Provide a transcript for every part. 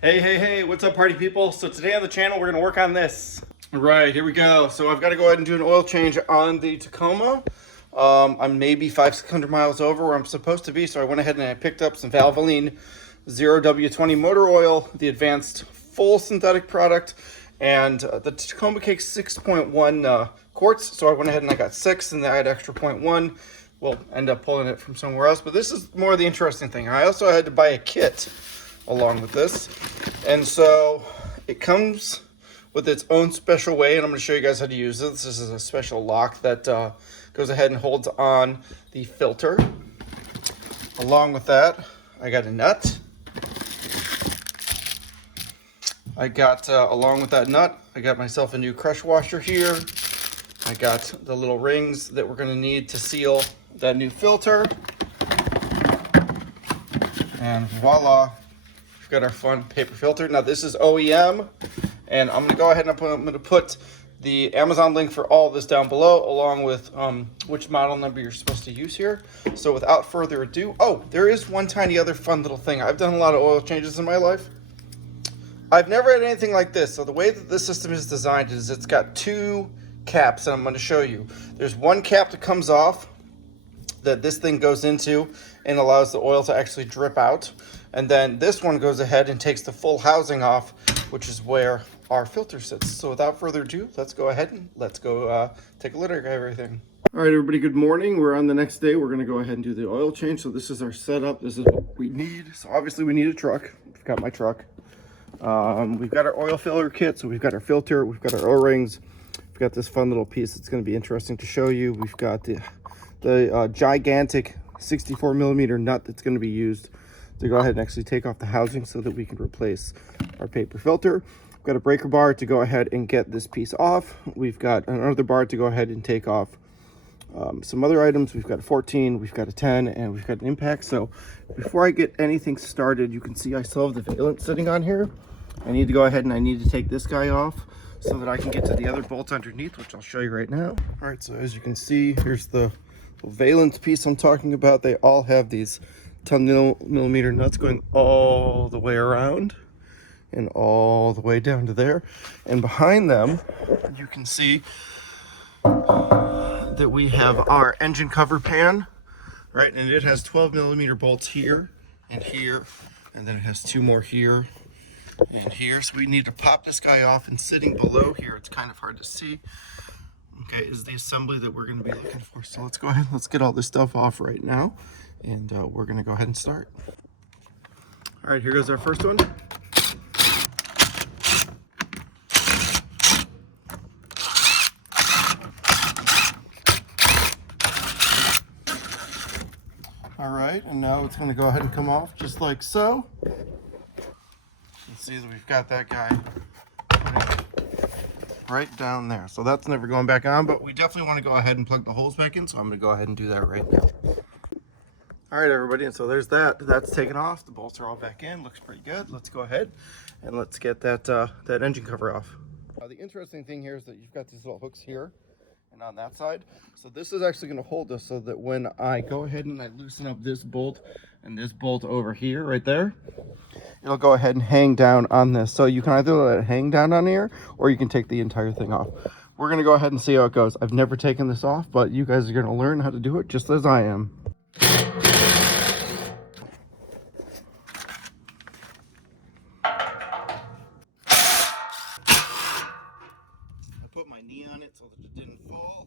Hey, what's up party people? So today on the channel, we're gonna work on this. All right, here we go. So I've got to go ahead and do an oil change on the Tacoma. I'm maybe 500-600 miles over where I'm supposed to be. So I went ahead and I picked up some Valvoline 0W20 motor oil, the advanced full synthetic product, and the Tacoma cake 6.1 quarts. So I went ahead and I got 6 and then I had extra 0.1. We'll end up pulling it from somewhere else, but this is more the interesting thing. I also had to buy a kit along with this, and so it comes with its own special way, and I'm going to show you guys how to use it. This is a special lock that goes ahead and holds on the filter. Along with that, I got a nut. I got along with that nut, I got myself a new crush washer here. I got the little rings that we're going to need to seal that new filter, and voila, we've got our fun paper filter. Now this is OEM, and I'm going to go ahead and I'm going to put the Amazon link for all of this down below, along with which model number you're supposed to use here. So without further ado, oh, there is one tiny other fun little thing. I've done a lot of oil changes in my life. I've never had anything like this. So the way that this system is designed is it's got two caps, and I'm going to show you. There's one cap that comes off that this thing goes into and allows the oil to actually drip out, and then this one goes ahead and takes the full housing off, which is where our filter sits. So without further ado, let's go ahead and let's go take a look at everything. All right, everybody, good morning. We're on the next day. We're going to go ahead and do the oil change. So this is our setup. This is what we need. So obviously we need a truck. I've got my truck. We've got our oil filler kit. So we've got our filter, we've got our O-rings. We've got this fun little piece that's going to be interesting to show you. We've got the gigantic 64 millimeter nut that's going to be used to go ahead and actually take off the housing so that we can replace our paper filter. We've got a breaker bar to go ahead and get this piece off. We've got another bar to go ahead and take off some other items. We've got a 14, we've got a 10, and we've got an impact. So before I get anything started, you can see I still have the valance sitting on here. I need to go ahead and I need to take this guy off so that I can get to the other bolt underneath, which I'll show you right now. All right, so as you can see, here's the valance piece I'm talking about. They all have these 10 millimeter nuts going all the way around and all the way down to there. And behind them, you can see that we have our engine cover pan, right? And it has 12 millimeter bolts here, and then it has 2 more here and here. So we need to pop this guy off, and sitting below here, it's kind of hard to see, okay, is the assembly that we're going to be looking for. So let's go ahead, let's get all this stuff off right now, and we're going to go ahead and start. All right, here goes our first one. All right, and now it's going to go ahead and come off just like so. You can see that we've got that guy right down there. So that's never going back on, but we definitely want to go ahead and plug the holes back in, so I'm going to go ahead and do that right now. All right, everybody, and so there's that. That's taken off. The bolts are all back in. Looks pretty good. Let's go ahead and let's get that engine cover off. The interesting thing here is that you've got these little hooks here and on that side. So this is actually going to hold us so that when I go ahead and I loosen up this bolt and this bolt over here, right there, it'll go ahead and hang down on this. So you can either let it hang down on here, or you can take the entire thing off. We're going to go ahead and see how it goes. I've never taken this off, but you guys are going to learn how to do it just as I am. I put my knee on it so that it didn't fall,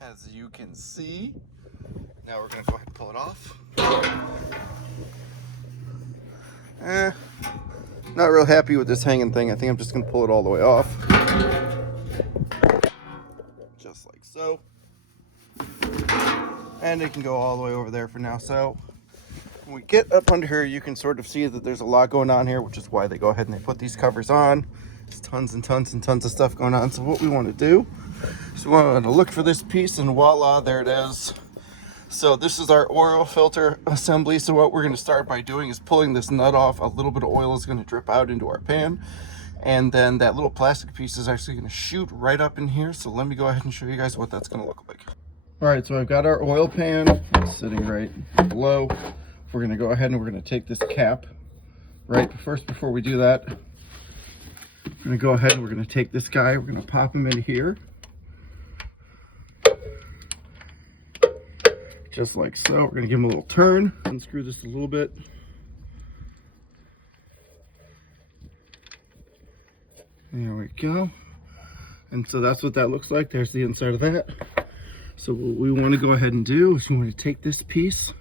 as you can see. Now we're going to go ahead and pull it off. Not real happy with this hanging thing. I think I'm just going to pull it all the way off. Just like so. And it can go all the way over there for now. So when we get up under here, you can sort of see that there's a lot going on here, which is why they go ahead and they put these covers on. There's tons and tons and tons of stuff going on. So what we want to do is we want to look for this piece, and voila, there it is. So this is our oil filter assembly. So what we're going to start by doing is pulling this nut off. A little bit of oil is going to drip out into our pan, and then that little plastic piece is actually going to shoot right up in here. So let me go ahead and show you guys what that's going to look like. All right, so I've got our oil pan sitting right below. We're going to go ahead and we're going to take this cap right? But first, before we do that, we're gonna go ahead and we're gonna take this guy, we're gonna pop him in here. Just like so. We're gonna give him a little turn, unscrew this a little bit. There we go. And so that's what that looks like. There's the inside of that. So what we want to go ahead and do is we want to take this piece,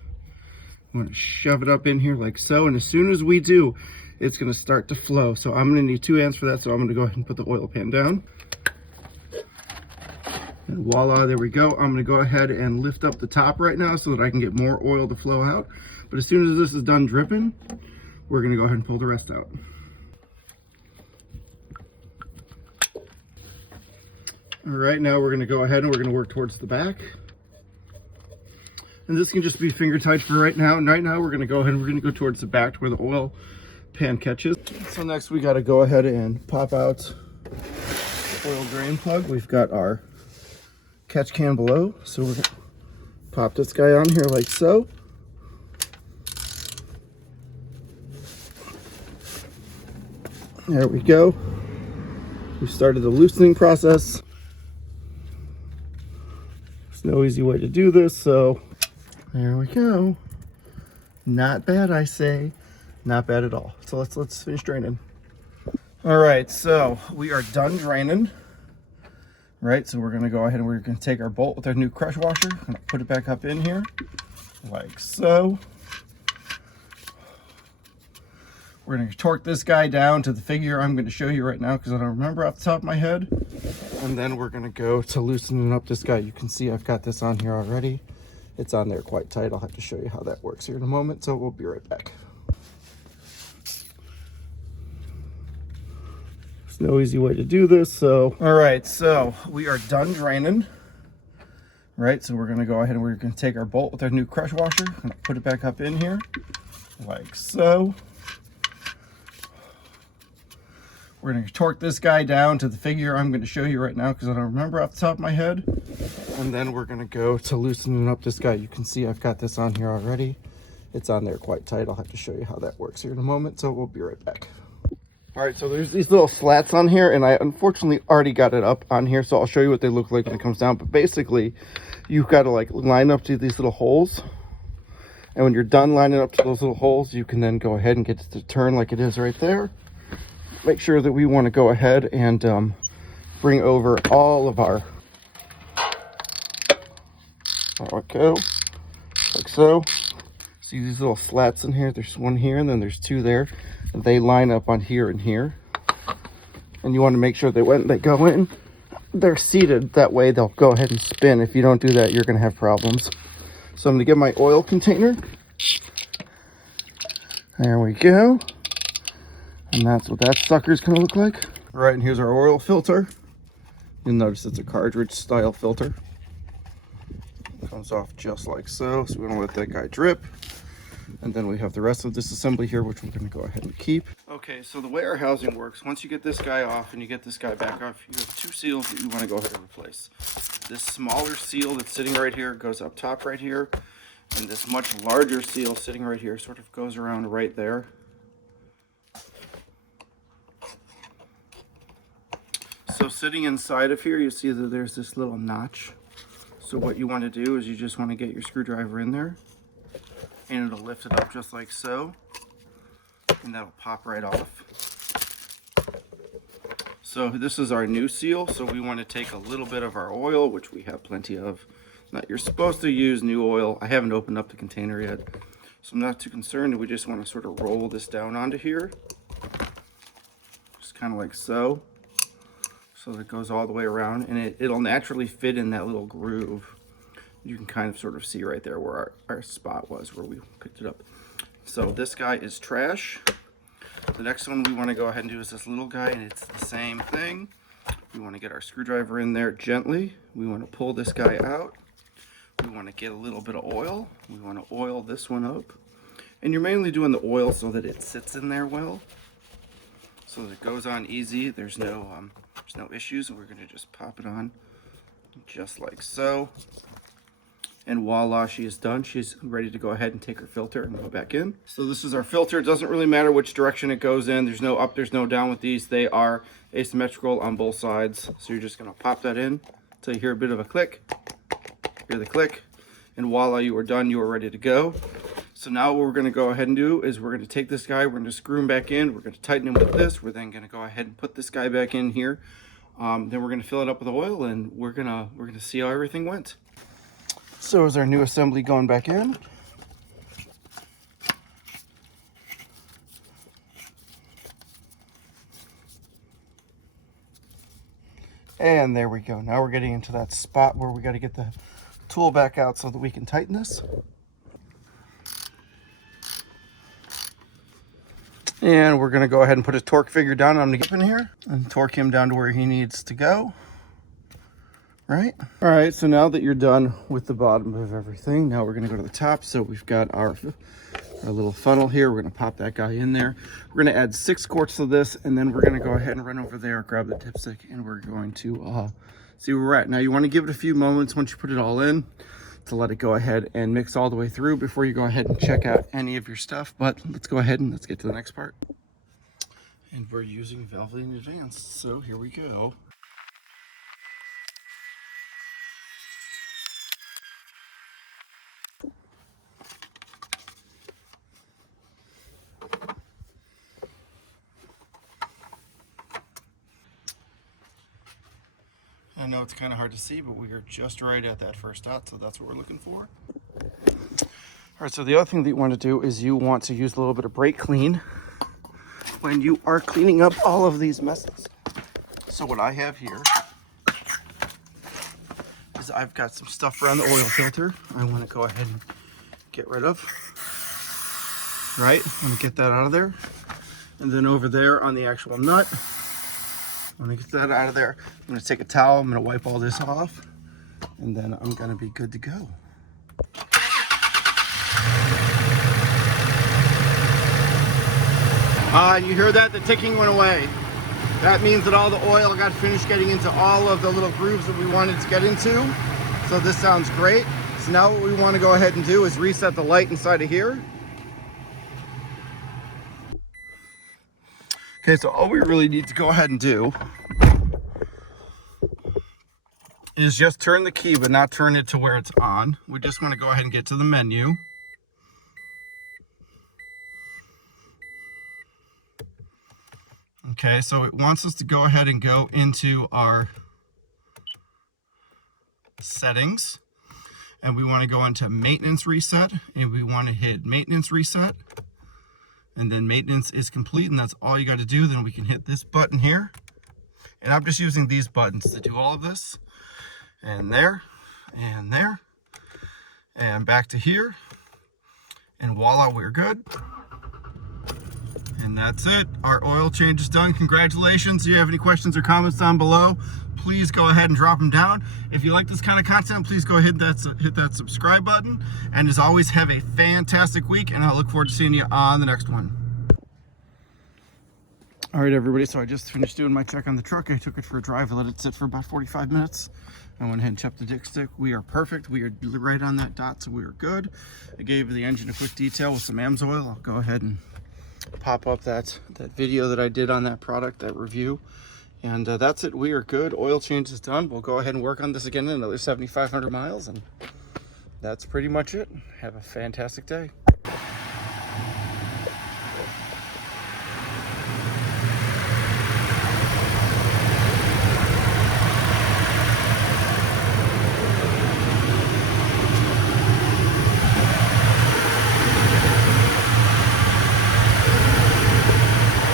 we want to shove it up in here like so, and as soon as we do, it's going to start to flow. So I'm going to need 2 hands for that, so I'm going to go ahead and put the oil pan down. And voila, there we go. I'm going to go ahead and lift up the top right now so that I can get more oil to flow out. But as soon as this is done dripping, we're going to go ahead and pull the rest out. All right, now we're gonna go ahead and we're gonna work towards the back. And this can just be finger tight for right now. And right now we're gonna go ahead and we're gonna go towards the back to where the oil pan catches. So next we gotta go ahead and pop out the oil drain plug. We've got our catch can below. So we're gonna pop this guy on here like so. There we go. We started the loosening process. No easy way to do this, so there we go. Not bad, I say. Not bad at all. So let's finish draining. All right, so we are done draining. Right, so we're gonna go ahead and we're gonna take our bolt with our new crush washer and put it back up in here, like so. We're gonna torque this guy down to the figure I'm gonna show you right now because I don't remember off the top of my head. And then we're gonna go to loosening up this guy. You can see I've got this on here already. It's on there quite tight. I'll have to show you how that works here in a moment, so we'll be right back. There's no easy way to do this, so. All right, so we are done draining. Right, so we're gonna go ahead and we're gonna take our bolt with our new crush washer and put it back up in here, like so. We're gonna torque this guy down to the figure I'm gonna show you right now because I don't remember off the top of my head. And then we're gonna go to loosening up this guy. You can see I've got this on here already. It's on there quite tight. I'll have to show you how that works here in a moment, so we'll be right back. All right, so there's these little slats on here, and I unfortunately already got it up on here, so I'll show you what they look like when it comes down. But basically, you've got to like line up to these little holes. And when you're done lining up to those little holes, you can then go ahead and get it to turn like it is right there. Make sure that we want to go ahead and bring over all of our, there we go, like so. See these little slats in here? There's one here and then there's 2 there. And they line up on here and here. And you want to make sure that when they go in, they're seated. That way they'll go ahead and spin. If you don't do that, you're going to have problems. So I'm going to get my oil container. There we go. And that's what that sucker's gonna look like. All right, and here's our oil filter. You'll notice it's a cartridge style filter. Comes off just like so. So we don't let that guy drip. And then we have the rest of this assembly here, which we're gonna go ahead and keep. Okay, so the way our housing works, once you get this guy off and you get this guy back off, you have 2 seals that you wanna go ahead and replace. This smaller seal that's sitting right here goes up top right here. And this much larger seal sitting right here sort of goes around right there. So sitting inside of here, you see that there's this little notch. So what you want to do is you just want to get your screwdriver in there and it'll lift it up just like so. And that'll pop right off. So this is our new seal. So we want to take a little bit of our oil, which we have plenty of. Now you're supposed to use new oil. I haven't opened up the container yet, so I'm not too concerned. We just want to sort of roll this down onto here. Just kind of like so. So that it goes all the way around, and it'll naturally fit in that little groove. You can kind of sort of see right there where our spot was where we picked it up. So this guy is trash. The next one we want to go ahead and do is this little guy, and it's the same thing. We want to get our screwdriver in there gently. We want to pull this guy out. We want to get a little bit of oil. We want to oil this one up. And you're mainly doing the oil so that it sits in there well. So that it goes on easy. There's no issues. We're going to just pop it on just like so. And voila, she is done. She's ready to go ahead and take her filter and go back in. So this is our filter. It doesn't really matter which direction it goes in. There's no up, there's no down with these. They are asymmetrical on both sides. So you're just gonna pop that in until you hear a bit of a click. Hear the click, and voila, you are done. You are ready to go. So now what we're gonna go ahead and do is we're gonna take this guy, we're gonna screw him back in, we're gonna tighten him with this. We're then gonna go ahead and put this guy back in here. Then we're gonna fill it up with oil, and we're gonna see how everything went. So is our new assembly going back in. And there we go. Now we're getting into that spot where we got to get the tool back out so that we can tighten this. And we're going to go ahead and put his torque figure down. I'm going to get in here and torque him down to where he needs to go. Right? All right, so now that you're done with the bottom of everything, now we're going to go to the top. So we've got our little funnel here. We're going to pop that guy in there. We're going to add 6 quarts to this, and then we're going to go ahead and run over there, grab the dipstick, and we're going to see where we're at. Now you want to give it a few moments once you put it all in to let it go ahead and mix all the way through before you go ahead and check out any of your stuff. But let's go ahead and let's get to the next part. And we're using Valvoline Advanced, so here we go. I know it's kind of hard to see, but we are just right at that first dot, so that's what we're looking for. All right, so the other thing that you want to do is you want to use a little bit of brake clean when you are cleaning up all of these messes. So what I have here is I've got some stuff around the oil filter I want to go ahead and get rid of. Right, I'm going to get that out of there. And then over there on the actual nut, I'm gonna get that out of there. I'm gonna take a towel, I'm gonna wipe all this off, and then I'm gonna be good to go. You hear that? The ticking went away. That means that all the oil got finished getting into all of the little grooves that we wanted to get into. So this sounds great. So now what we wanna go ahead and do is reset the light inside of here. Okay, so all we really need to go ahead and do is just turn the key, but not turn it to where it's on. We just want to go ahead and get to the menu. Okay, so it wants us to go ahead and go into our settings, and we want to go into maintenance reset, and we want to hit maintenance reset. And then maintenance is complete, and that's all you got to do. Then we can hit this button here. And I'm just using these buttons to do all of this. And there, and there, and back to here. And voila, we're good. And that's it. Our oil change is done. Congratulations. If you have any questions or comments down below, please go ahead and drop them down. If you like this kind of content, please go ahead and hit that subscribe button. And as always, have a fantastic week, and I look forward to seeing you on the next one. All right, everybody, so I just finished doing my check on the truck. I took it for a drive. I let it sit for about 45 minutes. I went ahead and checked the dipstick. We are perfect. We are right on that dot, so we are good. I gave the engine a quick detail with some AMSOIL. I'll go ahead and pop up that video that I did on that product, that review. And that's it. We are good. Oil change is done. We'll go ahead and work on this again in another 7,500 miles. And that's pretty much it. Have a fantastic day.